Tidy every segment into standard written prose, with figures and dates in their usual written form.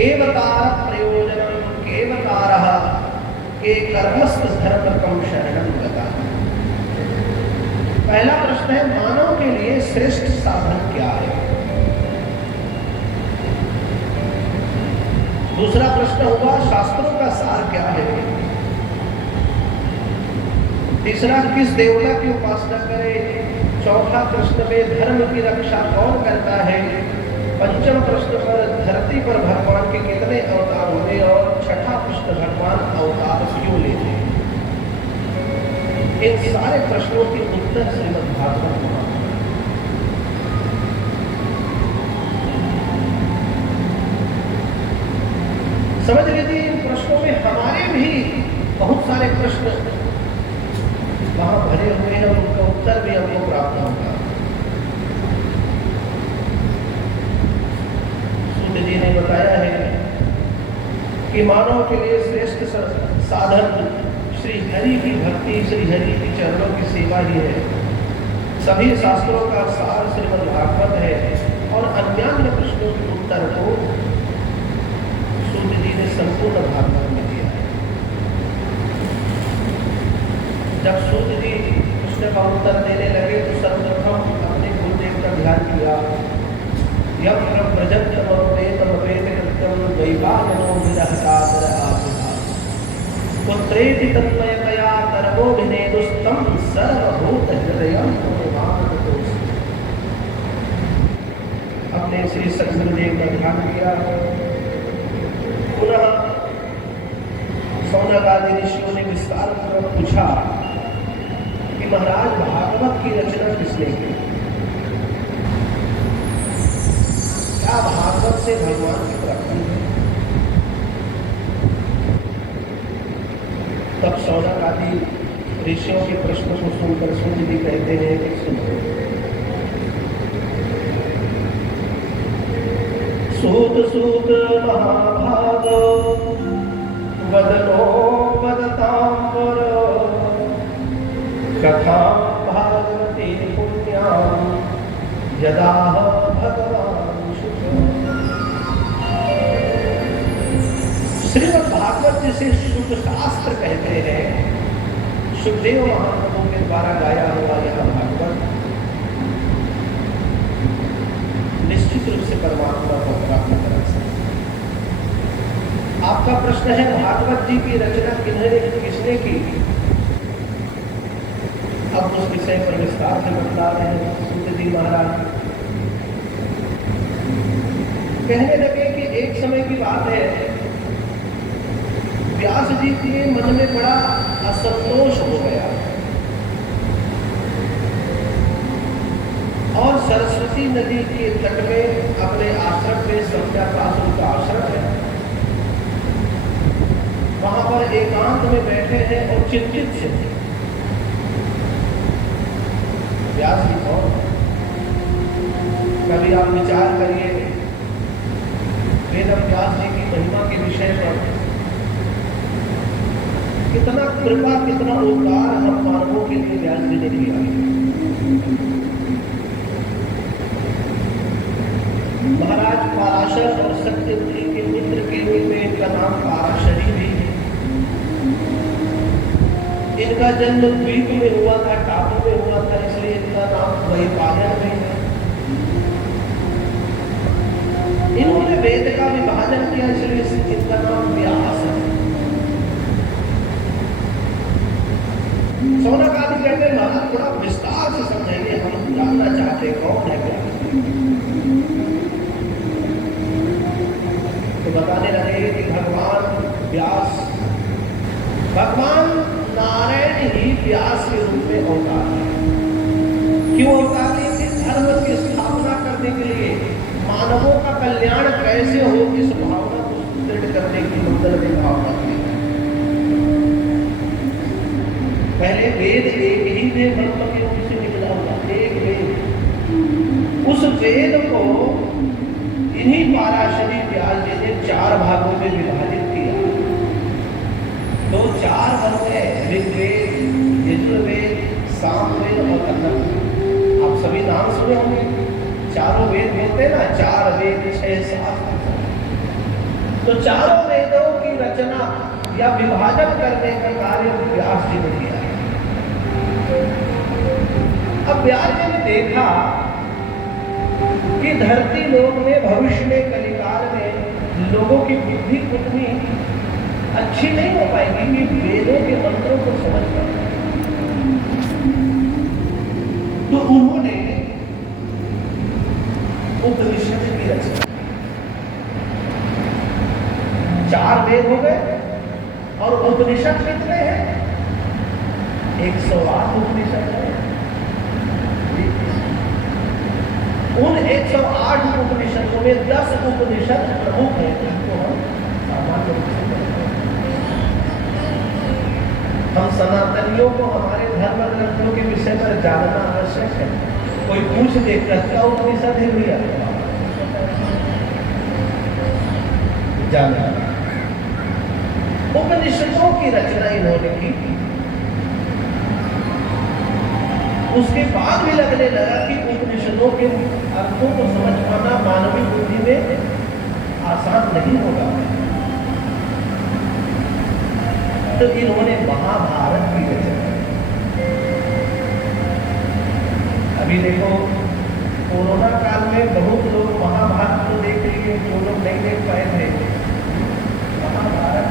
केवतार प्रयोजनम केवतारः के कर्मस्थ धर्मकम शरणं गतः। पहला प्रश्न है, मानव के लिए श्रेष्ठ साधन क्या है? दूसरा प्रश्न होगा, शास्त्रों का सार क्या है? तीसरा, किस देवता की उपासना करें? चौथा प्रश्न में धर्म की रक्षा कौन करता है? पंचम प्रश्न पर धरती पर भगवान के कितने अवतार हुए? और छठा प्रश्न, भगवान अवतार क्यों लेते हैं? इन सारे प्रश्नों के उत्तर श्रीमद् भागवत में समझ लीजिए। इन प्रश्नों में हमारे भी बहुत सारे प्रश्न वहां भरे हुए हैं, उनका उत्तर भी हमको प्राप्त होगा। सूत जी ने बताया है कि मानव के लिए श्रेष्ठ साधन श्री हरि की भक्ति, श्री हरि के चरणों की सेवा ही है। सभी शास्त्रों का सार श्रीमद् भागवत है और अन्य प्रश्नों के उत्तर को सूत जी ने संपूर्ण भागवत में दिया है। जब सूत जी प्रश्न का उत्तर देने लगे तो सर्वप्रथम अपने गुरुदेव का ध्यान किया। यम प्रजंतम वेदम वेदकृत्यम वैवाहनो विदहकादर पुत्रेति तन्मयतया कर्मोभिनेदुस्तं सर्वभूत हृदयं तमेवानतोऽस्मि। अपने श्री सद्गुरुदेव का ध्यान किया। पुनः सौनक आदि ऋषियों ने विस्तार पूर्वक पूछा कि महाराज, भागवत की रचना किसने की? क्या भागवत से भगवान की प्राप्ति है? तब सौनक आदि ऋषियों के प्रश्नों को सुनकर सूत जी कहते हैं कि सुनो। सूत महाभागो वदनो वदतांबर कथां भागवते पुण्यां यदा भगवान शुक। श्रीमद् भागवत जिसे शुक शास्त्र कहते हैं, सुखदेव महाप्रभु के द्वारा गाया हुआ यह भागवत निश्चित रूप से परमात्मा को प्राप्त करा सकता। आपका प्रश्न है, भागवत जी की रचना किसने की? अब उस विषय पर विस्तार से बता रहे हैं सूत जी महाराज। कहने लगे कि एक समय की बात है, व्यास जी के मन में बड़ा असंतोष हो गया और सरस्वती नदी के तट में अपने आश्रम में, संध्याकाश उनका आश्रम है, वहां पर एकांत में बैठे हैं और चिंतित थे। व्यास जी कौन? कभी आप विचार करिए वेद व्यास जी की महिमा के विषय पर। कितना कृपा, कितना उपकार हम मानवों के लिए व्यास जी ने किया। महाराज पराशर और सत्यवती के मित्र के रूप में इनका नाम पराशरी भी है। इनका जन्म द्वीप में हुआ था, टापू में हुआ था, इसलिए इनका नाम वैपायन भी है। इन्होंने वेद का विभाजन किया, इसलिए इनका नाम व्यास है। सौनक आदि कहते हैं, महाराज थोड़ा विस्तार से समझाइए, हम जानना चाहते कौन है व्यास। तो बताने लगे कि भगवान व्यास, भगवान नारायण ही व्यास के रूप में अवतार है। क्यों अवतार है? धर्म की स्थापना करने के लिए, मानवों का कल्याण कैसे हो इस भावना को सुदृढ़ करने की मंगल में भावना की। पहले वेद एक ही थे, ब्रह्मज्ञों से निकला हुआ एक वेद। उस वेद को इन्हीं पराशरी व्यास जी ने 4 भागों में विभाजित किया। तो 4 वर्ग है, ऋग्वेद, यजुर्वेद, सामवेद और अथर्ववेद। आप सभी नाम सुने होंगे, चारों वेद बोलते हैं ना, 4 वेद 6 शास्त्र। तो चारों वेदों की रचना या विभाजन करने का कार्य व्यास जी ने किया। अब व्यास जी ने देखा कि धरती लोक में भविष्य में कलिकाल में लोगों की बुद्धि उतनी अच्छी नहीं हो पाएगी कि वेदों के मंत्रों को समझ पाए। तो उन्होंने उपनिषद की रचना, 4 वेद हो गए और उपनिषद कितने हैं? 108 उपनिषद है। उन 108 उपनिषदों में 10 उपनिषद प्रमुख हैं, जिनको हम सामान्य रूप से कहते हैं। हम सनातनियों को हमारे धर्म ग्रंथों के विषय पर जानना आवश्यक है। कोई पूछ दे क्या उपनिषद है भैया, जानना। उपनिषदों की रचना इन्होंने की। उसके बाद भी लगने लगा कि उपनिषदों के अर्थों को समझ पाना मानवीय बुद्धि में आसान नहीं होगा। तो इन्होंने महाभारत की रचना। अभी देखो कोरोना काल में बहुत लोग महाभारत को देख लिए, जो लोग नहीं देख पाए थे महाभारत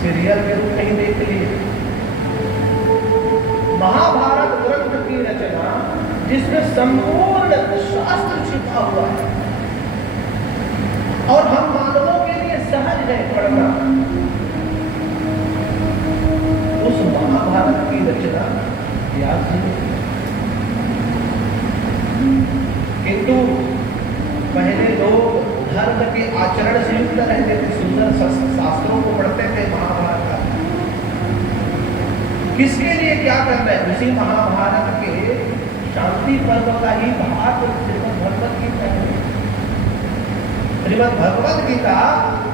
सीरियल में तो नहीं देख लिए। महाभारत ग्रंथ की रचना जिसमें संपूर्ण शास्त्र छिपा हुआ है और हम मानवों के लिए सहज है पढ़ना, उस महाभारत की रचना व्यास जी ने की। किंतु पहले लोग धर्म के आचरण से युक्त रहते थे, सुंदर शास्त्रों को पढ़ते थे। महाभारत किसके लिए क्या करना है? उसी महाभारत के शांति पर्व का ही भाग श्रीमद् भगवत गीता है। श्रीमद् भगवत गीता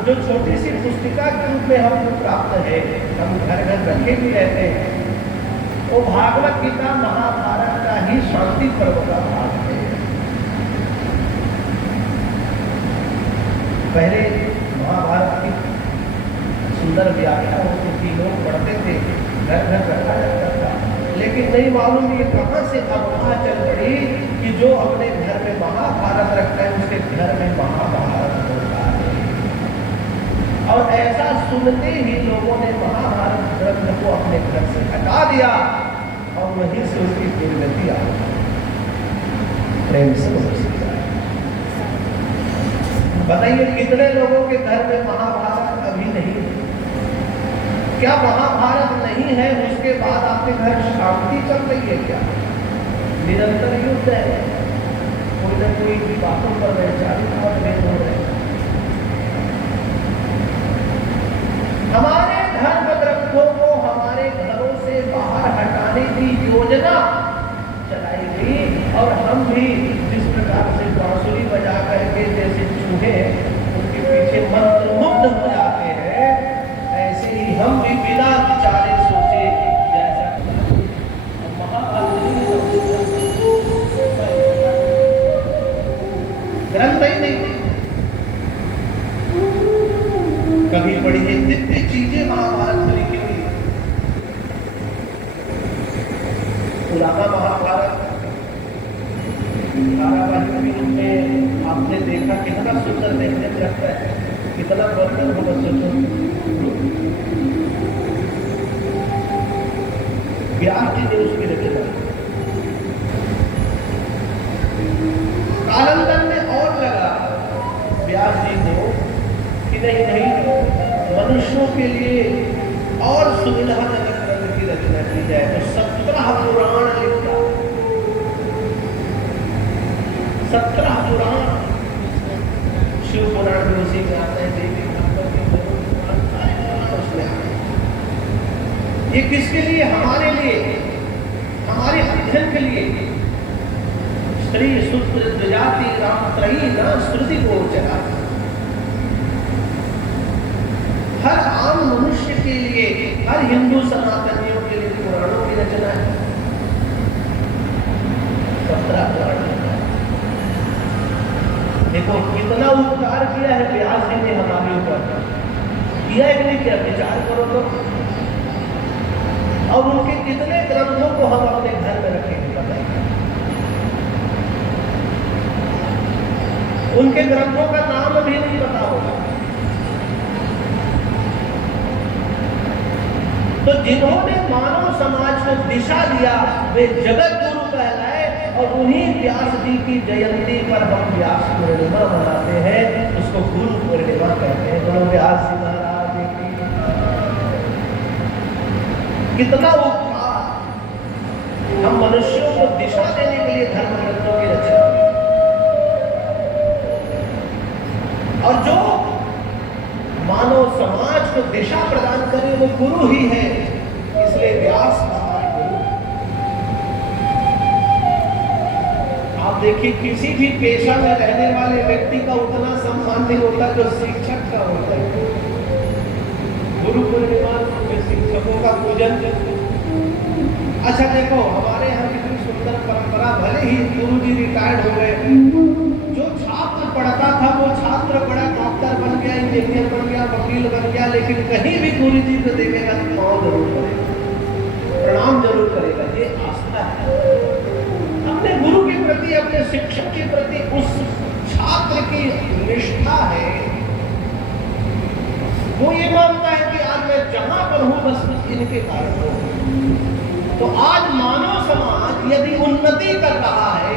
जो छोटी सी पुस्तिका के रूप में हमको प्राप्त है, हम घर घर रखे भी रहते हैं, वो भागवत गीता महाभारत का ही शांति पर्व का भाग है। पहले महाभारत की सुंदर व्याख्या होती थी, लोग पढ़ते थे, घर घर रखा जाता था। लेकिन नहीं मालूम ये कहां से अफवाह चल पड़ी कि जो अपने घर में महाभारत रखता है उसके घर में महाभारत होता है। और ऐसा सुनते ही लोगों ने महाभारत ग्रंथ को अपने घर से हटा दिया और वहीं से उसकी दुर्गति आ गई। प्रेम से बताइए कितने लोगों के घर में महाभारत अभी नहीं है? क्या महाभारत नहीं है उसके बाद आपके घर शांति चल रही है क्या? निरंतर युद्ध है, कोई न कोई बातों पर वैचारिक मतभेद हो रहे हैं। हमारे धर्म ग्रंथों को हमारे घरों से बाहर हटाने की योजना चलाई गई और हम भी जिस प्रकार से बांसुरी बजा करके जैसे चूहे उनके पीछे मंत्रमुग्ध हो जाते हैं, ऐसे ही हम भी बिना विचारे सोचे जैसा ग्रंथ ही नहीं कभी पढ़ी है दिव्य चीजें महाभारत में लिखी हुई। पुराना महाभारत धारावाहिक में आपने देखा कितना सुंदर देखने में लगता है, कितना वर्णन होगा सोचो। व्यास जी ने उसकी रचना कालांतर में और लगा व्यास जी को कि नहीं मनुष्यों के लिए और सुविधाजनक ग्रंथ की रचना की जाए। तो 17 पुराण लिखा, 17 पुराण, शिव पुराण भी उसी में आते हैं, देवी ये किसके लिए? हमारे लिए, हमारे अध्ययन के लिए। स्त्री सूत्र जाति राम त्रयी न श्रुति को चला। हर आम मनुष्य के लिए, हर हिंदू सनातनियों के लिए पुराणों की रचना है। 17 पुराण देखो कितना उपकार किया है व्यास जी ने हमारे ऊपर, किया है कि नहीं किया? विचार करो तो। और उनके कितने ग्रंथों को हम अपने घर में रखेंगे बताइए? उनके ग्रंथों का नाम भी नहीं पता होगा। तो जिन्होंने मानव समाज को दिशा दिया वे जगत गुरु कहलाए, और उन्हीं व्यास जी की जयंती पर हम व्यास पूर्णिमा मनाते हैं, उसको गुरु पूर्णिमा कहते हैं। बोलो व्यास जी महाराज की। कितना उपकार, हम मनुष्यों को दिशा देने के लिए धर्म ग्रंथों की रचना, और जो मानव समाज को दिशा प्रदान करे वो गुरु ही है, इसलिए व्यास महान गुरु। आप देखिए किसी भी पेशा में रहने वाले व्यक्ति का उतना सम्मान नहीं होता जो शिक्षक का होता है। गुरु पूर्णिमा में शिक्षकों का पूजन। अच्छा देखो हमारे यहाँ कितनी सुंदर परंपरा, भले ही गुरु जी रिटायर्ड हो गए, जो छात्र पढ़ता था वो छात्र बड़ा डॉक्टर बन गया, इंजीनियर बन गया, वकील बन गया, लेकिन कहीं भी गुरु जी को देखेगा तो पाँव जरूर करेगा, प्रणाम जरूर करेगा। ये आस्था है अपने गुरु के प्रति, अपने शिक्षक के प्रति, उस छात्र की निष्ठा है। वो ये मानता है कि आज मैं जहां पर हूं बस इनके कारण हूं। तो आज मानव समाज यदि उन्नति कर रहा है,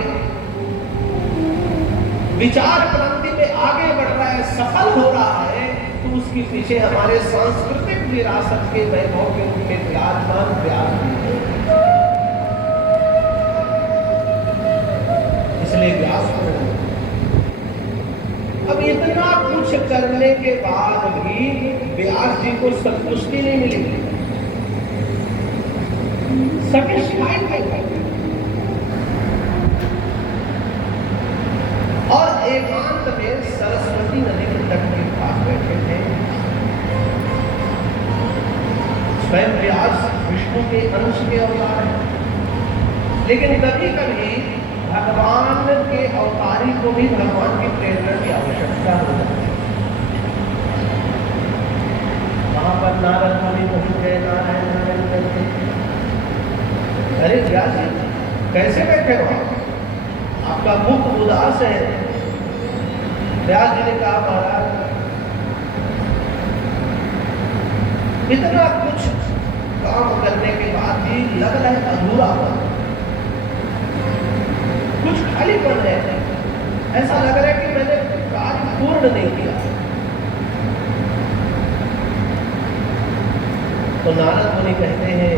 विचार क्रांति में आगे बढ़ रहा है, सफल हो रहा है, तो उसके पीछे हमारे सांस्कृतिक विरासत के वैभव के रूप में विराजमान व्यास जी है। इसलिए व्यास को अब इतना कुछ करने के बाद भी व्यास जी को संतुष्टि नहीं मिली, सेटिस्फाइड नहीं। और एकांत में सरस्वती नदी के तट के पास बैठे थे। स्वयं व्यास विष्णु के अंश के अवतार हैं, लेकिन कभी कभी भगवान के अवतारी को भी भगवान की प्रेरणा की आवश्यकता हो जाती है। वहां पर नारद मुनि पहुंच गए, नारायण नारायण करके, अरे व्यास जी कैसे बैठे हो, आपका मुख उदास है। व्यास जी ने कहा महाराज इतना कुछ काम करने के बाद भी लग रहा है अधूरा हुआ, कुछ खालीपन है, ऐसा लग रहा है कि मैंने कार्य पूर्ण नहीं किया। तो नारद मुनि कहते हैं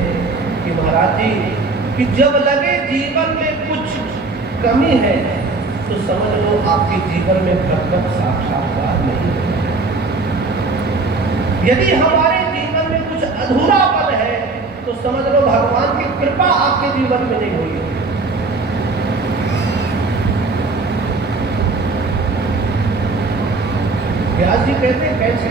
कि महाराज जी कि जब लगे जीवन में कुछ कमी है तो समझ लो आपके जीवन में भगवत साक्षात्कार नहीं है। यदि हमारे जीवन में कुछ अधूरापन है तो समझ लो भगवान की कृपा आपके जीवन में नहीं हुई। व्यास जी कहते हैं कैसे?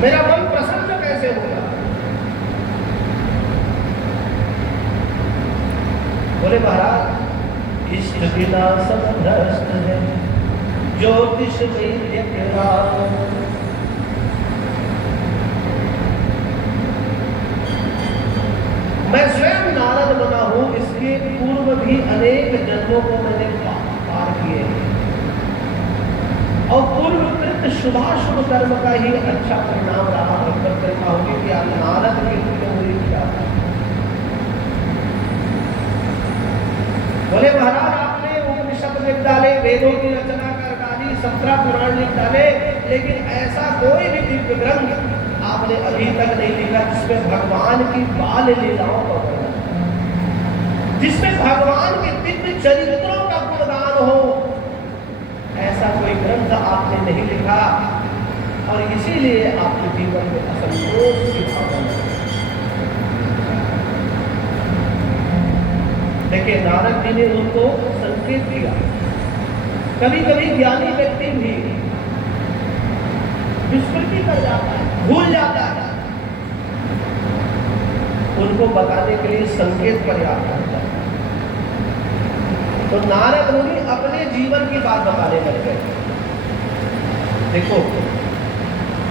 मेरा मन प्रसन्न कैसे होगा? बोले महाराज इष्ट बिना सब भ्रष्ट है, ज्योतिष वैद्य के राम। मैं स्वयं नारद बना हूं, इसके पूर्व भी अनेक जन्मों को मैंने पार किए और पूर्वकृत शुभाशुभ कर्म का ही अच्छा परिणाम रहा। भगवत कृपा होगी कि आप नारद के रूप में मुझे क्या। बोले महाराज आपने उपनिषद लिख डाले, वेदों की रचना कर डाली, 17 पुराण लिख डाले, लेकिन ऐसा कोई भी दिव्य ग्रंथ आपने अभी तक नहीं लिखा जिसमें भगवान की बाल लीलाओं का वर्णन, जिसमें भगवान के दिव्य चरित्रों का गुणगान हो। ऐसा कोई ग्रंथ आपने नहीं लिखा और इसीलिए आपके जीवन में असंतोष की भावना है। देखिए नारद जी ने उनको संकेत दिया। कभी कभी ज्ञानी व्यक्ति भी विस्मृति कर जाता है, भूल जाता है, उनको बताने के लिए संकेत पर्याप्त होता है। तो नारद मुनि अपने जीवन की बात बताने लग गए। देखो,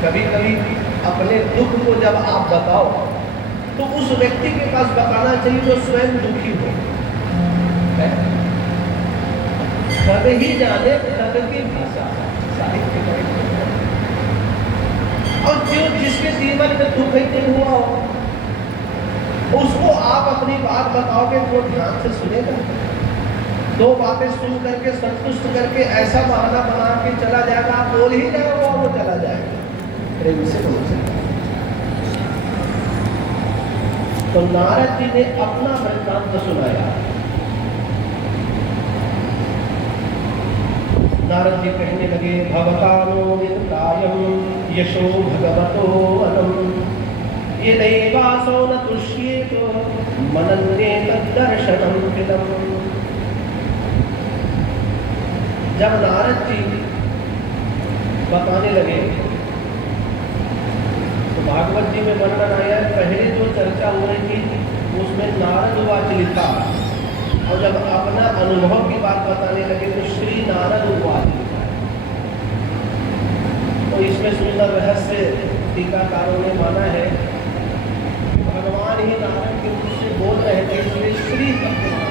कभी कभी अपने दुख को जब आप बताओ तो उस व्यक्ति के पास बताना चाहिए जो स्वयं दुखी हो। खग ही जाने खग की भाषा, साहित्य में। और जो जिसके जीवन में दुख ही नहीं हुआ हो उसको आप अपनी बात बताओगे तो ध्यान से सुनेगा। दो बातें सुन करके संतुष्ट करके ऐसा बहाना बना के चला जाएगा, आप बोल ही जाओगे और वो चला जाएगा। प्रेम से बोल सकते। तो नारद जी ने अपना वृत्तांत सुनाया। नारद जी कहने लगे, भवतानो विकायम यशो भगवतो वनम ये दैवासो न तुष्येत मनन्ये तद्दर्शनम कृतम। जब नारद जी बताने लगे तो भागवत जी में वर्णन आया है, पहले जो चर्चा हो रही थी उसमें नारद वाच लिखा, और जब अपना अनुभव की बात बताने लगे तो श्री नारद वाच लिखा। तो इसमें सुंदर रहस्य टीकाकारों ने माना है, भगवान ही नारद के रूप से बोल रहे थे, इसलिए श्री भगवान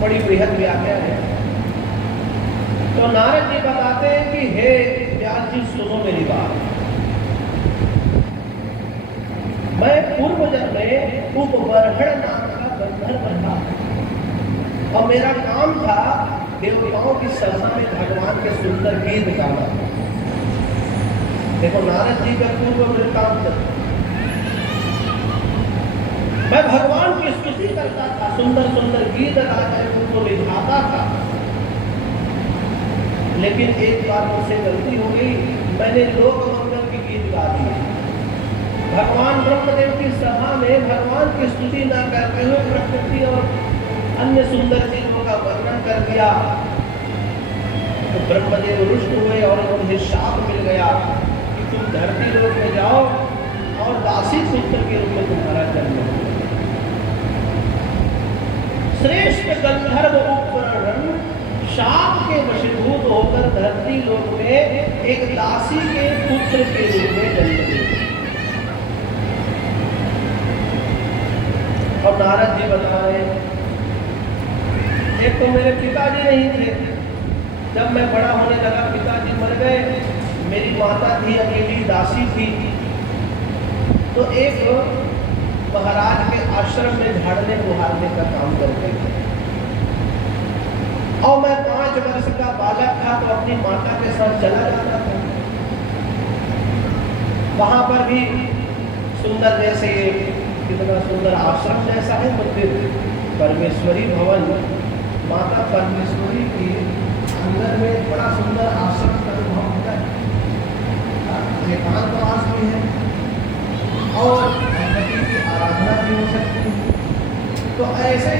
बड़ी बृहद व्याख्या है। तो नारद जी बताते हैं कि हे व्यास जी सुनो मेरी बात। मैं पूर्व जन्म में उपबर्हण नाम का गंधर्व था और मेरा काम था देवताओं की सभा में भगवान के सुंदर गीत गाना। देखो नारद जी का पूर्व वृत्तांत, मैं भगवान की स्तुति करता था, सुंदर सुंदर गीत गाकर उनको निभाता था। लेकिन एक बार मुझसे गलती हो गई, मैंने लोक मंगल के गीत गा दिए। भगवान ब्रह्मदेव की सभा में भगवान की स्तुति न करते हुए प्रकृति और अन्य सुंदर चीजों का वर्णन कर दिया। तो ब्रह्मदेव रुष्ट हुए और उन्हें शाप मिल गया कि तुम धरती लोक में जाओ और दासी पुत्र के रूप में तुम्हारा जन्म हो। श्रेष्ठ गंधर्व उपकरण शाप के वशीभूत होकर धरती लोक में एक दासी के पुत्र के रूप में जन्म लिया। और नारद जी बता रहे, एक तो मेरे पिताजी नहीं थे, जब मैं बड़ा होने लगा पिताजी मर गए, मेरी माता थी अकेली दासी थी। तो एक महाराज के आश्रम में झाड़ने बुहारने का काम करते थे और मैं 5 वर्ष का बालक था तो अपनी माता के साथ चला जाता था। वहां पर भी सुंदर, जैसे कितना सुंदर आश्रम जैसा है मंदिर, परमेश्वरी भवन, माता परमेश्वरी की अंदर में बड़ा सुंदर आश्रम का अनुभव होता है। एकांतवास भी है और भगवती की आराधना भी हो सकती है। तो ऐसे